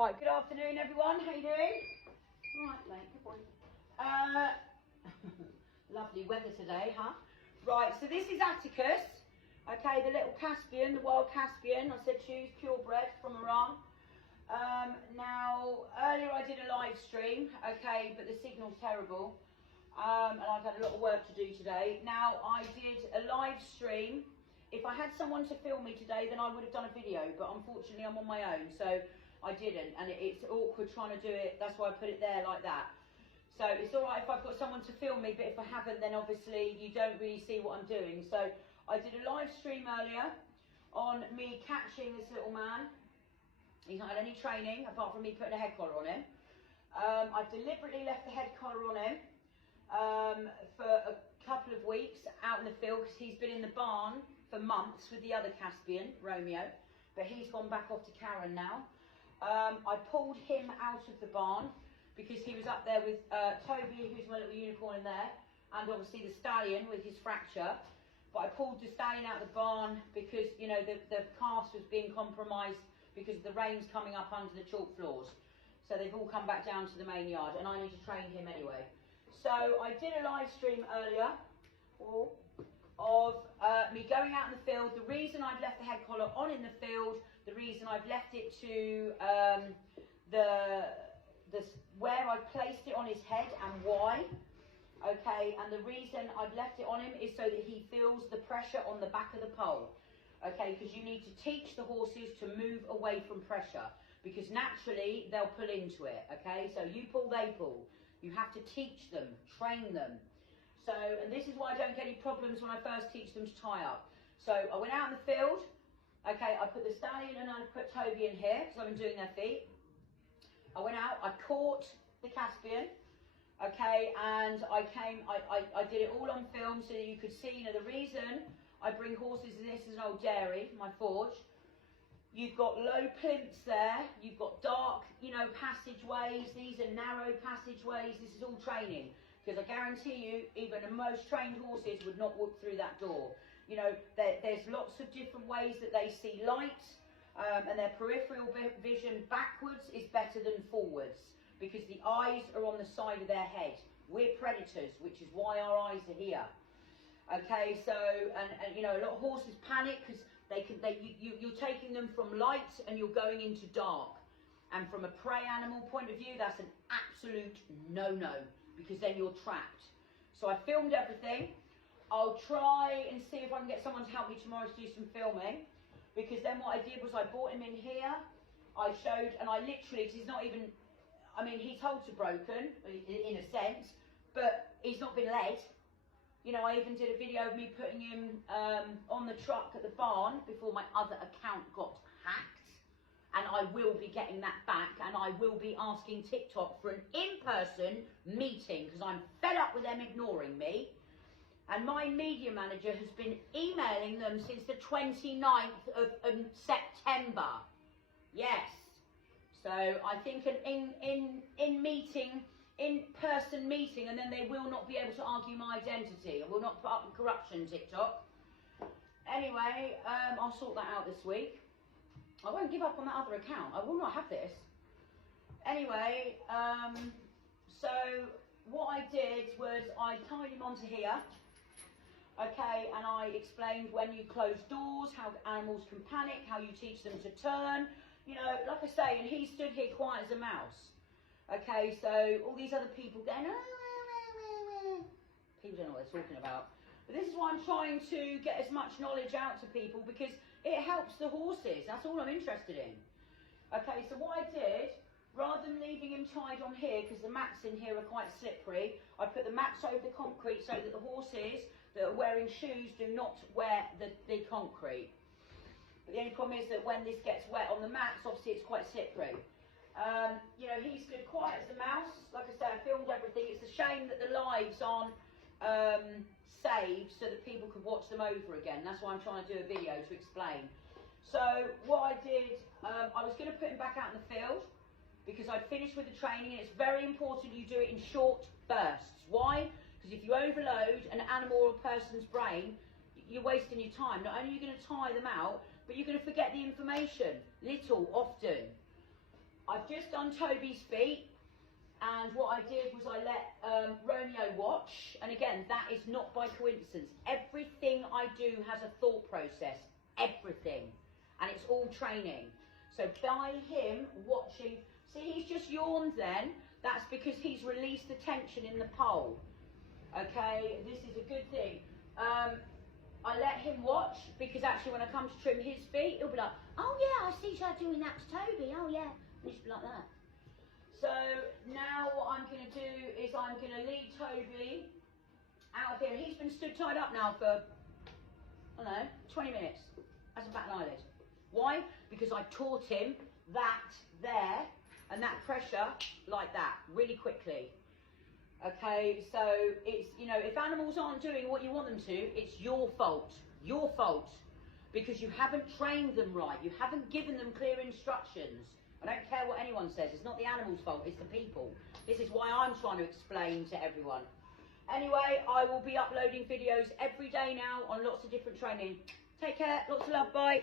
Right, good afternoon everyone, how you doing? Right mate, good boy. Lovely weather today, huh? Right, so this is Atticus, okay, the little Caspian, the wild Caspian. I said choose purebred from Iran. Now, earlier I did a live stream, okay, but the signal's terrible. And I've had a lot of work to do today. Now, I did a live stream. If I had someone to film me today, then I would have done a video, but unfortunately I'm on my own, so I didn't, and it's awkward trying to do it. That's why I put it there like that. So it's all right if I've got someone to film me, but if I haven't, then obviously you don't really see what I'm doing. So I did a live stream earlier on me catching this little man. He's not had any training, apart from me putting a head collar on him. I've deliberately left the head collar on him for a couple of weeks out in the field, because he's been in the barn for months with the other Caspian, Romeo, but he's gone back off to Karen now. I pulled him out of the barn because he was up there with Toby, who's my little unicorn in there, and obviously the stallion with his fracture. But I pulled the stallion out of the barn because, you know, the calf was being compromised because of the rains coming up under the chalk floors. So they've all come back down to the main yard, and I need to train him anyway. So I did a live stream earlier of me going out in the field. The reason I've left the head collar on in the field, the reason I've left it to where I've placed it on his head and why. Okay, and the reason I've left it on him is so that he feels the pressure on the back of the pole. Okay, because you need to teach the horses to move away from pressure, because naturally they'll pull into it. Okay, so you pull, they pull. You have to teach them, train them. So, and this is why I don't get any problems when I first teach them to tie up. So I went out in the field, okay, I put the stallion and I put Toby in here, because I've been doing their feet. I went out, I caught the Caspian, okay, and I did it all on film so that you could see, you know, the reason I bring horses in. This is an old dairy, my forge. You've got low plinths there, you've got dark, you know, passageways. These are narrow passageways. This is all training, because I guarantee you, even the most trained horses would not walk through that door. You know, there's lots of different ways that they see light, and their peripheral vision backwards is better than forwards, because the eyes are on the side of their head. We're predators, which is why our eyes are here. Okay, so, and you know, a lot of horses panic because you're taking them from light and you're going into dark. And from a prey animal point of view, that's an absolute no-no, because then you're trapped. So I filmed everything. I'll try and see if I can get someone to help me tomorrow to do some filming, because then what I did was I brought him in here. I showed, and I literally, because he's not even, I mean, his holts are broken in a sense, but he's not been led. You know, I even did a video of me putting him on the truck at the barn before my other account got hacked. And I will be getting that back, and I will be asking TikTok for an in-person meeting, because I'm fed up with them ignoring me. And my media manager has been emailing them since the 29th of September. Yes. So I think an in-person meeting, and then they will not be able to argue my identity. I will not put up corruption, TikTok. Anyway, I'll sort that out this week. I won't give up on that other account. I will not have this. Anyway, so what I did was I tied him onto here. Okay, and I explained when you close doors, how animals can panic, how you teach them to turn. You know, like I say, and he stood here quiet as a mouse. Okay, so all these other people going, people don't know what they're talking about. But this is why I'm trying to get as much knowledge out to people, because it helps the horses. That's all I'm interested in. Okay, so what I did, rather than leaving him tied on here, because the mats in here are quite slippery, I put the mats over the concrete so that the horses that are wearing shoes do not wear the concrete. But the only problem is that when this gets wet on the mats, obviously it's quite slippery. You know, he stood quiet as a mouse. Like I said, I filmed everything. It's a shame that the lives aren't saved so that people could watch them over again. That's why I'm trying to do a video to explain. So what I did, I was going to put him back out in the field, because I'd finished with the training, and it's very important you do it in short bursts. Why? Because if you overload an animal or a person's brain, you're wasting your time. Not only are you going to tire them out, but you're going to forget the information, little, often. I've just done Toby's feet, and what I did was I let Romeo watch, and again, that is not by coincidence. Everything I do has a thought process, everything, and it's all training. So by him watching, see, he's just yawned then, that's because he's released the tension in the pole. Okay, this is a good thing. I let him watch, because actually when I come to trim his feet, he'll be like, oh yeah, I see her doing that to Toby, oh yeah, and he'll be like that. So now what I'm going to do is I'm going to lead Toby out of here. He's been stood tied up now for, I don't know, 20 minutes. That's a bat an eyelid. Why? Because I taught him that there and that pressure like that really quickly. Okay, so it's, you know, if animals aren't doing what you want them to, it's your fault. Your fault. Because you haven't trained them right. You haven't given them clear instructions. I don't care what anyone says. It's not the animal's fault, it's the people. This is why I'm trying to explain to everyone. Anyway, I will be uploading videos every day now on lots of different training. Take care, lots of love, bye.